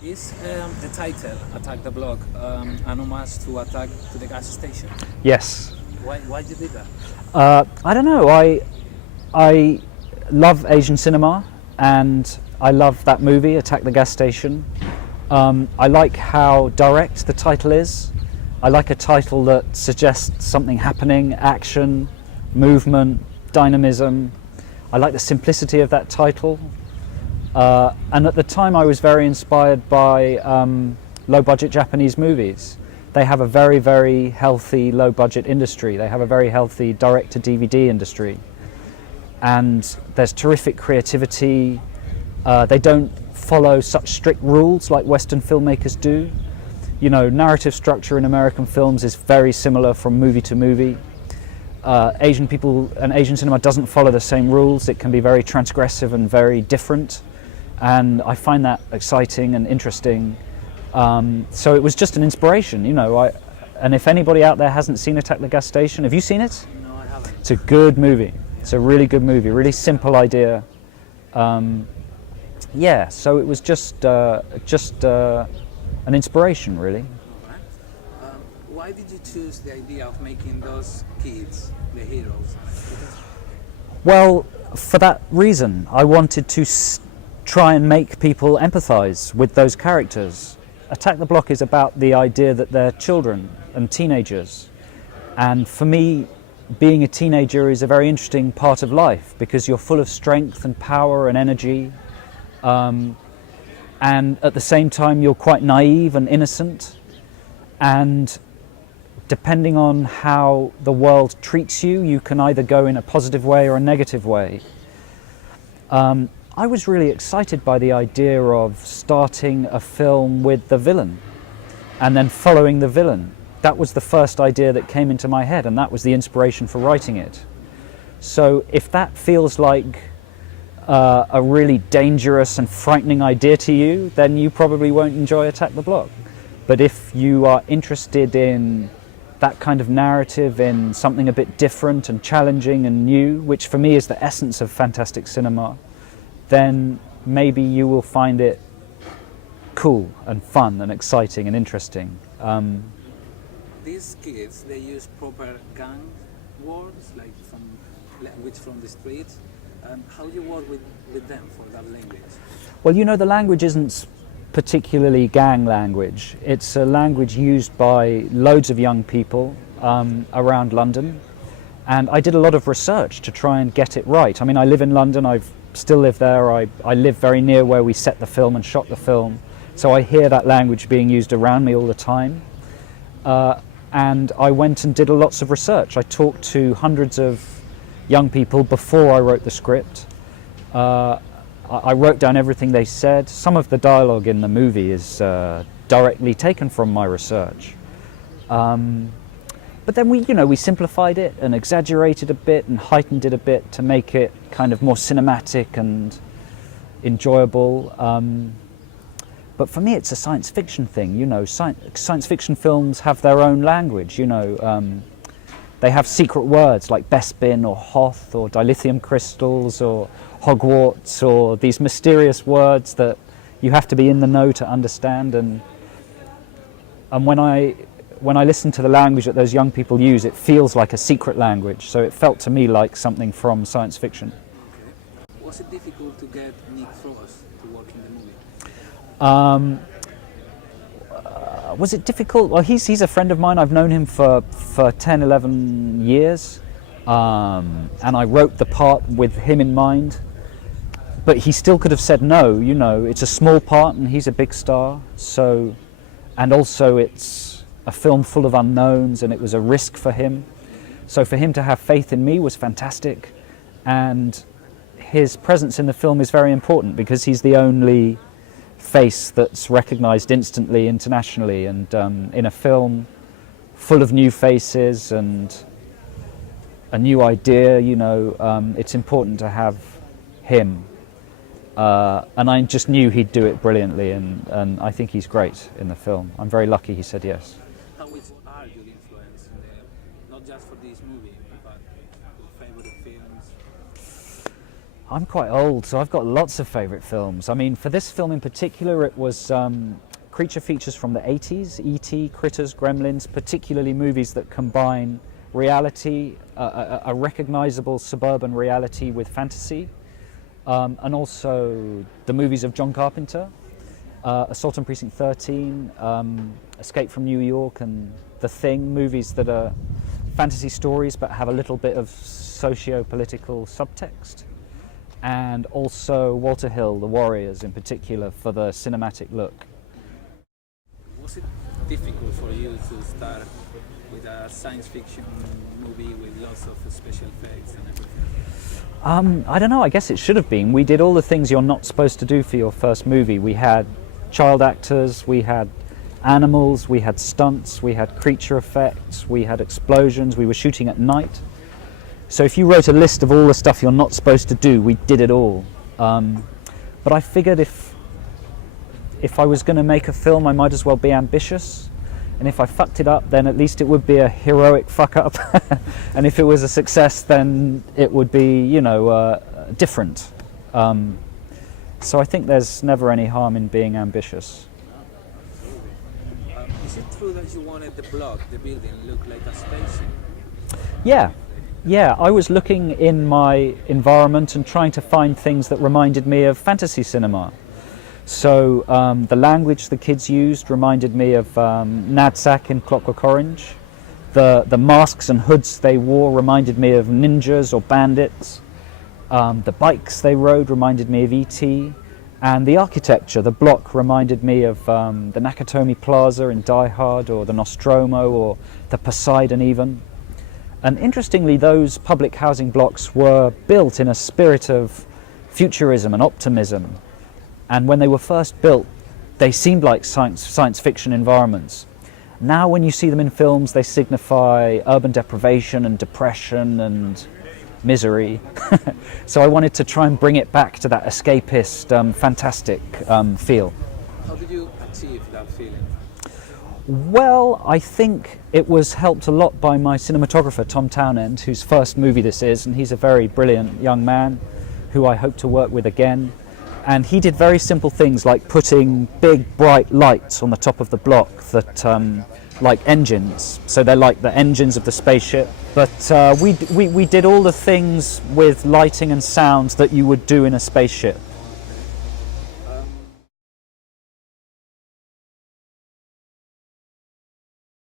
Is the title "Attack the Block" an homage to Attack to the Gas Station? Yes. Why you did that? I don't know. I love Asian cinema, and I love that movie, Attack the Gas Station. I like how direct the title is. I like a title that suggests something happening, action, movement, dynamism. I like the simplicity of that title. And at the time I was very inspired by low-budget Japanese movies. They have a very, very healthy low-budget industry. They have a very healthy direct-to-DVD industry. And there's terrific creativity. They don't follow such strict rules like Western filmmakers do. You know, narrative structure in American films is very similar from movie to movie. Asian people and Asian cinema doesn't follow the same rules. It can be very transgressive and very different. And I find that exciting and interesting. So it was just an inspiration, you know. And if anybody out there hasn't seen Attack the Gas Station, have you seen it? No, I haven't. It's a good movie. It's a really good movie, really simple idea. Yeah, so it was just an inspiration, really. All right. Why did you choose the idea of making those kids the heroes? Well, for that reason, I wanted to try and make people empathize with those characters. Attack the Block is about the idea that they're children and teenagers. And for me, being a teenager is a very interesting part of life because you're full of strength and power and energy. And at the same time, you're quite naive and innocent. And depending on how the world treats you, you can either go in a positive way or a negative way. I was really excited by the idea of starting a film with the villain and then following the villain. That was the first idea that came into my head, and that was the inspiration for writing it. So if that feels like a really dangerous and frightening idea to you, then you probably won't enjoy Attack the Block. But if you are interested in that kind of narrative, in something a bit different and challenging and new, which for me is the essence of fantastic cinema, then maybe you will find it cool and fun and exciting and interesting. These kids, they use proper gang words, like language from the streets. How do you work with them for that language? Well, you know, the language isn't particularly gang language. It's a language used by loads of young people around London. And I did a lot of research to try and get it right. I mean, I live in London, I still live there. I live very near where we set the film and shot the film. So I hear that language being used around me all the time. And I went and did lots of research. I talked to hundreds of young people before I wrote the script. I wrote down everything they said. Some of the dialogue in the movie is directly taken from my research. But then we simplified it and exaggerated a bit and heightened it a bit to make it kind of more cinematic and enjoyable. But for me, it's a science fiction thing. You know, science fiction films have their own language. You know, they have secret words like Bespin or Hoth or dilithium crystals or Hogwarts or these mysterious words that you have to be in the know to understand. And when I listen to the language that those young people use, it feels like a secret language. So it felt to me like something from science fiction. Okay. Was it difficult to get Nick Frost to work in the movie? Was it difficult? Well, he's a friend of mine. I've known him for 10, 11 years. And I wrote the part with him in mind. But he still could have said no, you know. It's a small part and he's a big star. So, and also it's a film full of unknowns and it was a risk for him. So for him to have faith in me was fantastic. And his presence in the film is very important because he's the only face that's recognized instantly internationally, and in a film full of new faces and a new idea, you know, it's important to have him. And I just knew he'd do it brilliantly, and I think he's great in the film. I'm very lucky he said yes. Which are your influence, not just for this movie, but your favorite films? I'm quite old, so I've got lots of favourite films. I mean, for this film in particular, it was creature features from the 80s, E.T., Critters, Gremlins, particularly movies that combine reality, a recognisable suburban reality with fantasy, and also the movies of John Carpenter, Assault on Precinct 13, Escape from New York, and The Thing, movies that are fantasy stories but have a little bit of socio-political subtext. And also Walter Hill, The Warriors in particular, for the cinematic look. Was it difficult for you to start with a science fiction movie with lots of special effects and everything? I don't know, I guess it should have been. We did all the things you're not supposed to do for your first movie. We had child actors, we had animals, we had stunts, we had creature effects, we had explosions, we were shooting at night. So if you wrote a list of all the stuff you're not supposed to do, we did it all. But I figured if I was going to make a film, I might as well be ambitious. And if I fucked it up, then at least it would be a heroic fuck up. And if it was a success, then it would be, you know, different. So I think there's never any harm in being ambitious. Is it true that you wanted the building, look like a spaceship? Yeah, I was looking in my environment and trying to find things that reminded me of fantasy cinema. So the language the kids used reminded me of Nadsak in Clockwork Orange. The masks and hoods they wore reminded me of ninjas or bandits. The bikes they rode reminded me of E.T. And the architecture, the block, reminded me of the Nakatomi Plaza in Die Hard, or the Nostromo, or the Poseidon even. And interestingly, those public housing blocks were built in a spirit of futurism and optimism. And when they were first built, they seemed like science fiction environments. Now when you see them in films, they signify urban deprivation and depression and misery. So I wanted to try and bring it back to that escapist, fantastic feel. How did you achieve that feeling? Well, I think it was helped a lot by my cinematographer, Tom Townend, whose first movie this is, and he's a very brilliant young man who I hope to work with again. And he did very simple things like putting big, bright lights on the top of the block that, like engines. So they're like the engines of the spaceship. But we did all the things with lighting and sound that you would do in a spaceship.